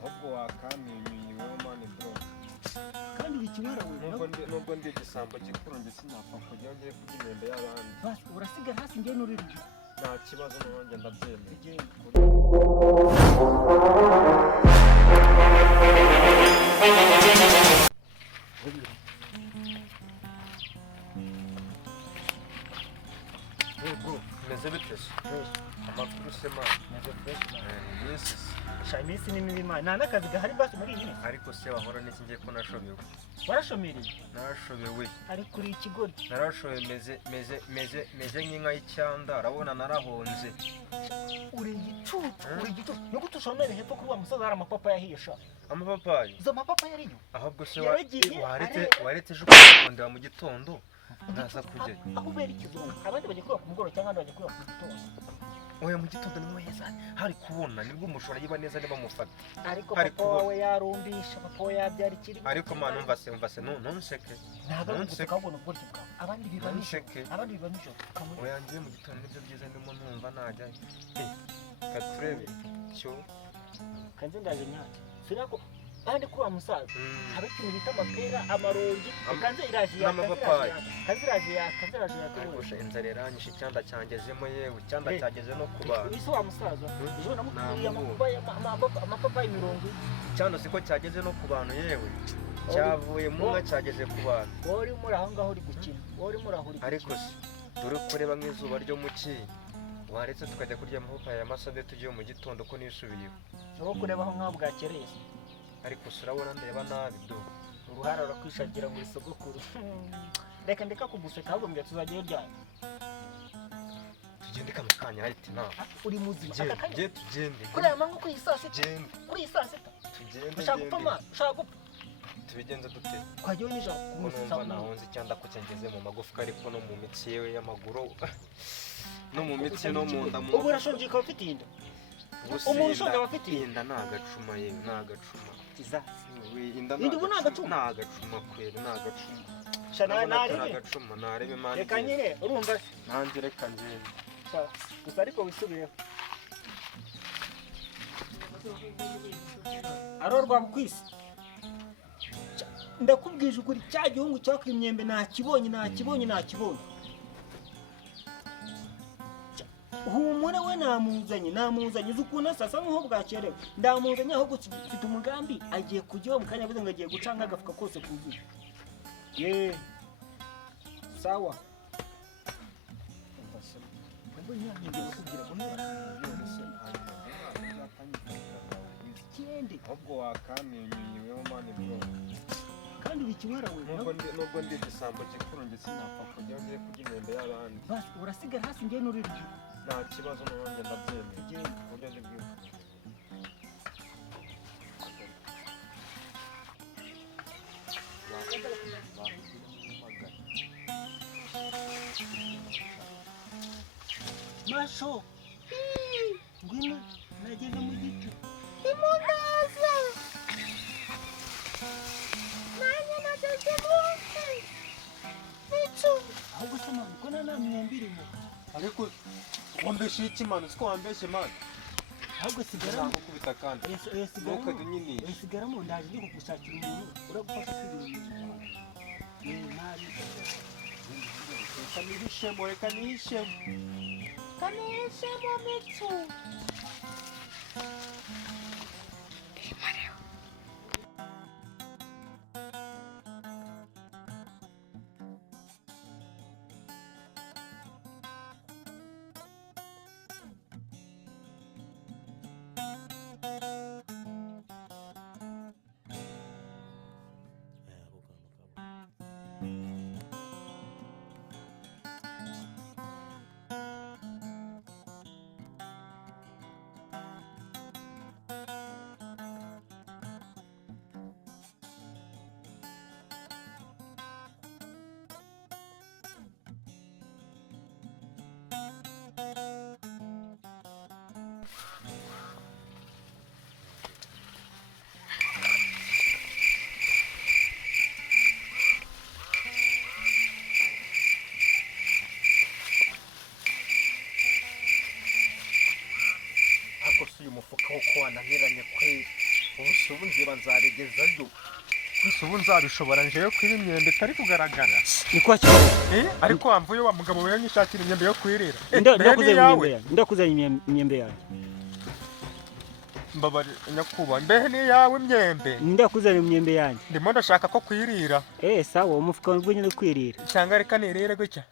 ahubwo wakamwenyuye wowe mani bro kandi bikimara wewe nubwo ndi igisambo gikuru njye sinapfa kujya ngiye kurya imyembe y'abandi basi urasiga hasi ngiye n'uriryo nta kibazo n'uwanjye ndabyemeye meze bite se amakuru se mani meze fresh yes Chinese ni milima nta nakazi gahari basi muri iyi ariko se wahora n'iki ngiye ko nashobewe warashomereye narashobewe ari kuri ikigori narashobewe meze nk'inka y'icyanda arabona narahonze uri igicucu no gutushomere hepfo kuri wa musaza hari amapapa yahisha amapapayi izo mapapa yariyo ahubwo se waretse ejo kundeba mu gitondo ndaza kujya aho bera ikizungu abandi bagiye kuba ku mugoroba cyangwa abandi bagiye kuba ku gitondo oya mu gitondo ni mwiza hari kubona nibwo umushora yiba neza niba mufata ariko papa wawe yarumbisha papa wawe yabyara ikiri ariko mana umva se nonseke ntabwo ukabona ubwoti bwawe abandi biba nijoro oya ngiye mu gitondo nibyo byiza ndimo numva najya katurebe cyo kanze ndaje nyati sinako kandi kuri wa musaza hari ikintu bita amapera amarongi kanze iraje n'amapapayi kanze iraje ariko inzara iranyishe icyanda cyangezemo yewe icyanda cyageze no kuba isi wa musaza ejo namukuriye amapapayi 70 icyanda siko cyageze no ku bantu yewe cyavuye mu nka cyageze ku bantu wori muri aho ngaho uri gukina wori muri aho uri ariko se dore kureba nk'izuba ryo mu cyi waretse tukajya kurya amapapayi y'amasabe tugiye mu gitondo ko nisubiyeho aho kurebaho nk'aho bwakereye ariko urabona ndeba nabi do uruhara rukwishagira ngo isogokuru reka kuguseka ahubwo mbya tuzagiye ryari tugende kamukanya ariko nta uri muzima tugende kuri aya mango kuri isasita tugende ushaka gupfa tubigenza dute twajyayo nijoro kumva nahonze icyanda ko cyangeze mu magufwa ariko no mu mitsi yewe y'amaguru no mu mitsi no mu nda ubu urashonje ukaba ufite inda umuntu ushonje aba afite inda nagacuma yewe nagacuma inda ubu nagacuma kwera nagacuma shana nagacuma narebe manje reka nyine urumva nanjye reka ngende gusa ariko wisubireho arorwa kwisi ndakubwije ukuri cya gihungu cyakwiye imyembe nakibonye humure we namuzanye zukuna sasa nko bwakerewe ndamuzanye ahubwo mfite umugambi agiye kujyaho mu kanya bize ngo agiye gucanga agafuka kose kuzuye sawa ahubwo wakamwenyuye wowe mani bro kandi bikimara wewe nubwo ndi igisambo gikuru njye sinapfa kujya ngiye kurya imyembe y'abandi basi urasiga hasi ngiye n'uriryo nta kibazo n'uwanjye ndabyemeye uburyo ndi bwiza masho ngwino nageze mu giti imunaza nanya nageze munsi nicu ahubwo se mani ko nta myembe irimo ariko wambeshe iki mani siko wambeshe mani ahubwo sigaramo kubita kandi sigaramo ndaje ndi kugushakira umuntu uragufasha kwibintu reka nihishemo micu umufuka wo kwananiranye kweli gusa ubu nziba nzaregezayo gusa ubu nzabishobora njeyo kwiba imyembe itari kugaragara ni kwa kibaho ariko wamvuye wa mugabo we nyishakira imyembe yo kwirira ndakuzanye imyembe yanjye mbabari nyakuba mbehe ni yawe imyembe ndakuzanye imyembe yanjye ndimo ndashaka ko kwirira sawa umufuka w'nyine kwirira cyangwa reka nirire gutya